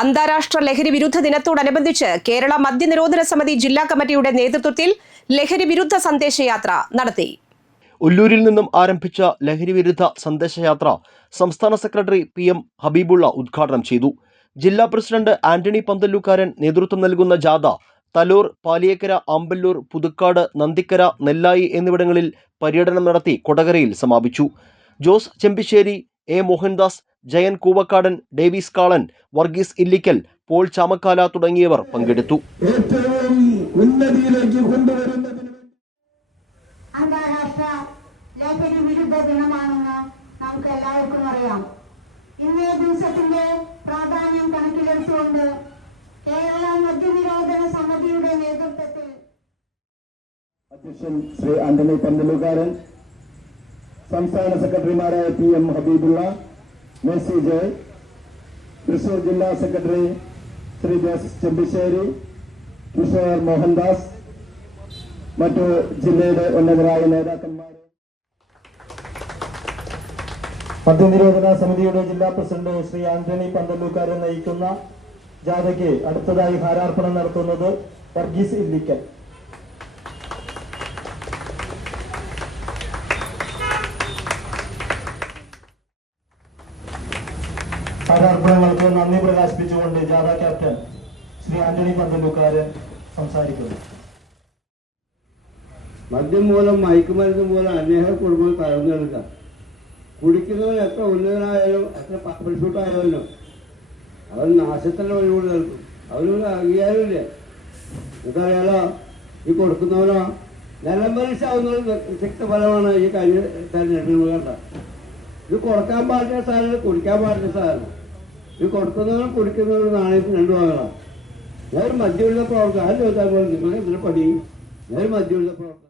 അന്താരാഷ്ട്ര ലഹരി വിരുദ്ധ ദിനത്തോടനുബന്ധിച്ച് കേരള മദ്യനിരോധന സമിതി ജില്ലാ കമ്മിറ്റിയുടെ നേതൃത്വത്തിൽ ലഹരി വിരുദ്ധ സന്ദേശയാത്ര നടത്തി. ഉല്ലൂരിൽ നിന്നും ആരംഭിച്ച ലഹരി വിരുദ്ധ സന്ദേശയാത്ര സംസ്ഥാന സെക്രട്ടറി PM ഹബീബുള്ള ഉദ്ഘാടനം ചെയ്തു. ജില്ലാ പ്രസിഡന്റ് ആന്റണി പന്തല്ലൂക്കാരൻ നേതൃത്വം നൽകുന്ന ജാഥ തലൂർ, പാലിയേക്കര, ആമ്പല്ലൂർ, പുതുക്കാട്, നന്ദിക്കര, നെല്ലായി എന്നിവിടങ്ങളിൽ പര്യടനം നടത്തി കൊടകരയിൽ സമാപിച്ചു. Jose Chembissery, A. Mohandas, Jayan Koovakkadan, Davis Kalan, Varghese Illikkal, Paul Chamakkala തുടങ്ങിയവർ പങ്കെടുത്തു. അന്താരാഷ്ട്ര ലഹരി വിരുദ്ധ ദിനമാണെന്ന് നമുക്ക് എല്ലാവർക്കും അറിയാം. ഇന്നേ ദിവസത്തിന്റെ പ്രാധാന്യം കണക്കിലെടുത്തുകൊണ്ട് കേരള മദ്യനിരോധന സമിതിയുടെ നേതൃത്വത്തിൽ അധ്യക്ഷൻ ശ്രീ ആന്റണി പന്തല്ലൂക്കാരൻ, സംസ്ഥാന സെക്രട്ടറിമാരായ PM ഹബീബുള്ള, മേഴ്സി ജോയ്, തൃശൂർ ജില്ലാ സെക്രട്ടറി ശ്രീ ജോസ് ചെമ്പിശ്ശേരി, കിഷോർ മോഹൻദാസ്, മറ്റു ജില്ലയുടെ ഉന്നതരായ നേതാക്കന്മാർ, മദ്യനിരോധന സമിതിയുടെ ജില്ലാ പ്രസിഡന്റ് ശ്രീ ആന്റണി പന്തല്ലൂക്കാരൻ നയിക്കുന്ന ജാഥയ്ക്ക് അടുത്തതായി ഹാരാർപ്പണം നടത്തുന്നത് വർഗീസ് ഇല്ലിക്കൽ. ഹാരാർപ്പണങ്ങൾക്ക് നന്ദി പ്രകാശിപ്പിച്ചുകൊണ്ട് ജാഥ ക്യാപ്റ്റൻ ശ്രീ ആന്റണി പന്തല്ലൂക്കാരൻ സംസാരിക്കുന്നു. മദ്യം മൂലം, മയക്കുമരുന്ന് മൂലം അനേക കുടുംബങ്ങൾ തകർന്നെടുക്കാം. കുടിക്കുന്നവൻ എത്ര ഉന്നതനായാലും എത്ര പരിശുദ്ധായാലും അവൻ നാശത്തിന്റെ വഴികൂടി നിൽക്കും. അവനൊരു അംഗീകാരമില്ല. എന്തായാലോ ഈ കൊടുക്കുന്നവനോ നിലംപരിശാവുന്ന ശക്തഫലമാണ് ഈ കഴിഞ്ഞ തെരഞ്ഞെടുപ്പിൽ കണ്ട. ഇത് കൊടുക്കാൻ പാടില്ല സാധനം, കുടിക്കാൻ പാടില്ല സാധനം. ഇത് കൊടുക്കുന്നവനും കുടിക്കുന്നവനും നാണയത്തിന് രണ്ടു ഭാഗങ്ങളാണ്. ഞാൻ മദ്യമുള്ള പ്രവർത്തനം ആരും ചോദിച്ചാൽ പോലെ നിങ്ങൾ ഇതിനെ പഠിക്കും. ഞാൻ മദ്യമുള്ള പ്രവർത്തനം